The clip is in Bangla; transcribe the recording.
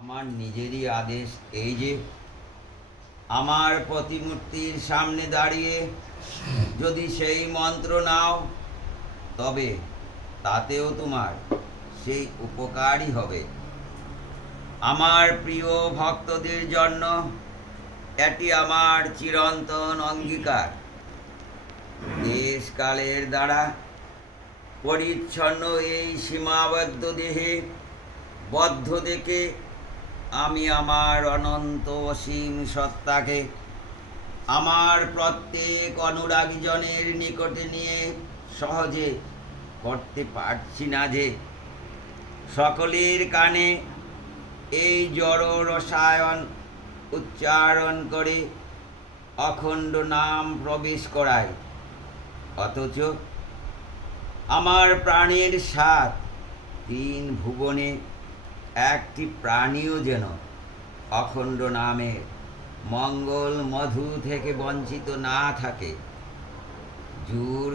আমার নিজেরই আদেশ এই যে আমার প্রতিমূর্তির সামনে দাঁড়িয়ে যদি সেই মন্ত্র নাও তবে তাতেও তোমার সেই উপকারই হবে। আমার প্রিয় ভক্তদের জন্য এটি আমার চিরন্তন অঙ্গীকার। দেশকালের দ্বারা পরিচ্ছন্ন এই সীমাবদ্ধ দেহে বদ্ধ দেখে আমি আমার অনন্ত অসীম সত্তাকে আমার প্রত্যেক অনুরাগীজনের নিকটে নিয়ে সহজে করতে পারছি না যে সকলের কানে এই জড় রসায়ন উচ্চারণ করে অখণ্ড নাম প্রবেশ করায়, অথচ আমার প্রাণের স্বাদ তিন ভুবনে একটি প্রাণীও যেন অখণ্ড নামের মঙ্গল মধু থেকে বঞ্চিত না থাকে। জোর